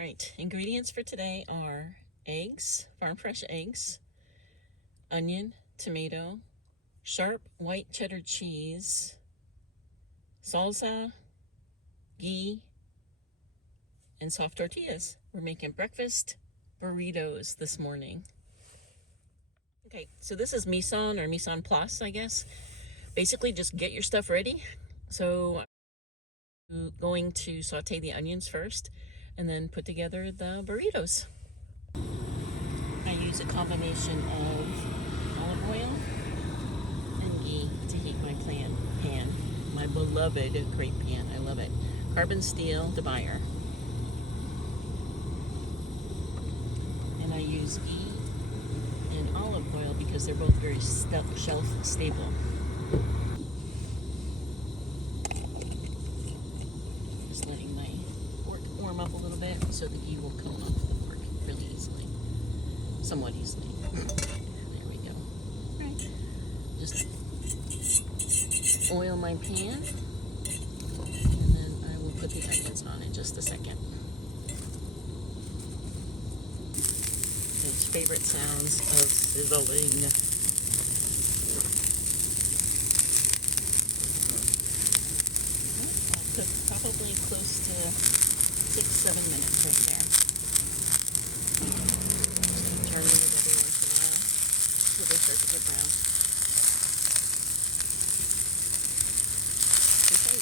right, ingredients for today are eggs, farm fresh eggs, onion, tomato, sharp white cheddar cheese, salsa, ghee, and soft tortillas. We're making breakfast burritos this morning. Okay, so this is Mise en or Mise en place, I guess. Basically, just get your stuff ready. So I'm going to saute the onions first and then put together the burritos. I use a combination of olive oil and ghee to heat my pan. My beloved great pan. I love it. Carbon steel DeBuyer. And I use ghee and olive oil because they're both very shelf stable. Just letting my pork warm up a little bit so the ghee will come off the pork really easily. Somewhat easily. There we go. All right. Just oil my pan, and then I will put the onions on in just a second. Those favorite sounds of sizzling. I'll cook probably close to 6-7 minutes right there. Just turning it every once in a while until they start to get brown.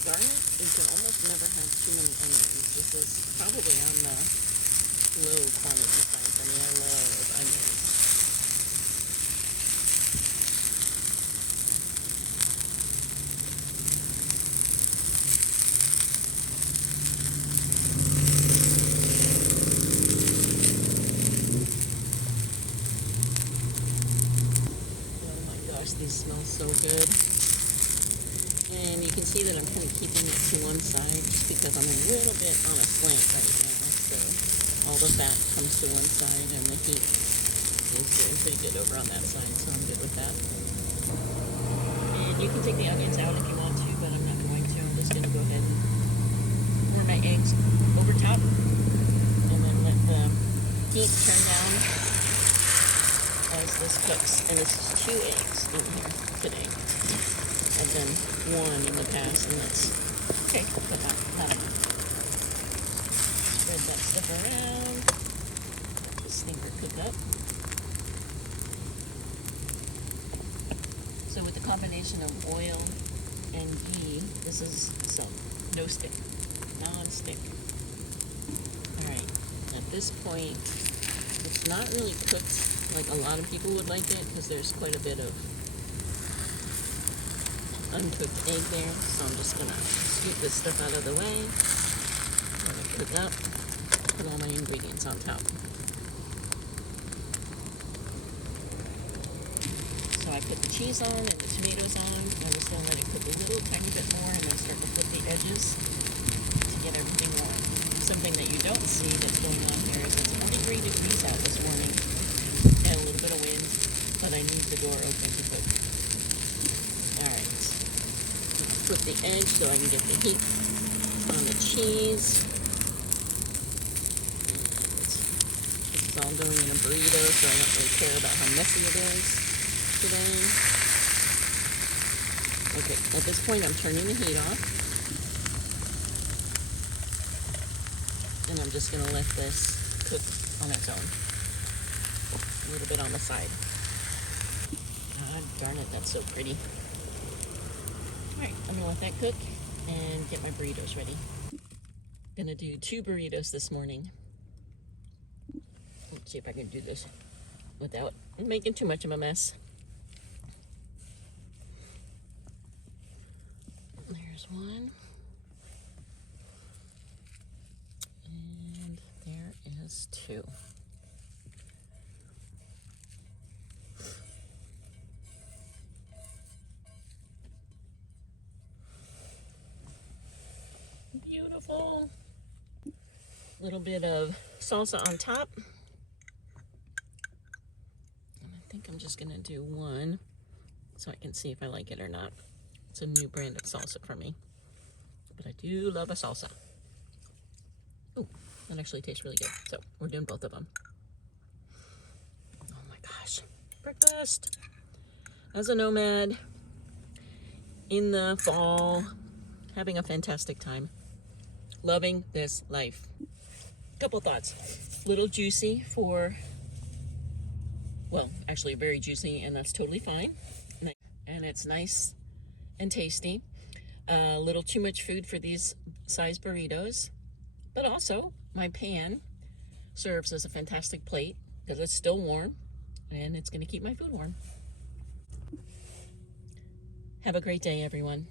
Darn it, you can almost never have too many onions. This is probably on the low quantity side for me. I love onions. Oh my gosh, these smell so good. And you can see that I'm kind of keeping it to one side just because I'm a little bit on a slant right now. So all the fat comes to one side and the heat is doing pretty good over on that side. So I'm good with that. And you can take the onions out if you want to, but I'm not going to. I'm just going to go ahead and pour my eggs over top and then let the heat turn down as this cooks. And it's 2 eggs in here today. I've done 1 in the past, and that's okay. Put that on. Spread that stuff around. This thing will cook up. So with the combination of oil and ghee, this is some no stick, non-stick. All right. At this point, it's not really cooked like a lot of people would like it because there's quite a bit of uncooked egg there, so I'm just gonna scoop this stuff out of the way, let it cook up, put all my ingredients on top. So I put the cheese on and the tomatoes on. I'm just gonna let it cook a little tiny bit more and then start to flip the edges to get everything warm. Something that you don't see that's going on here is it's 23 degrees out this morning and a little bit of wind, but I need the door open to cook. Alright. Flip the edge so I can get the heat on the cheese. And this is all going in a burrito, so I don't really care about how messy it is today. Okay, at this point I'm turning the heat off. And I'm just going to let this cook on its own. A little bit on the side. God darn it, that's so pretty. Alright, I'm going to let that cook and get my burritos ready. I'm going to do 2 burritos this morning. Let's see if I can do this without making too much of a mess. There's one. And there is 2. Beautiful. Little bit of salsa on top. And I think I'm just going to do 1 so I can see if I like it or not. It's a new brand of salsa for me. But I do love a salsa. Ooh, That actually tastes really good. So we're doing both of them. Oh my gosh. Breakfast. As a nomad in the fall, having a fantastic time. Loving this life. Couple thoughts. Little juicy for, well, actually very juicy, and that's totally fine. And it's nice and tasty. A little too much food for these size burritos, but also my pan serves as a fantastic plate because it's still warm and it's going to keep my food warm. Have a great day, everyone.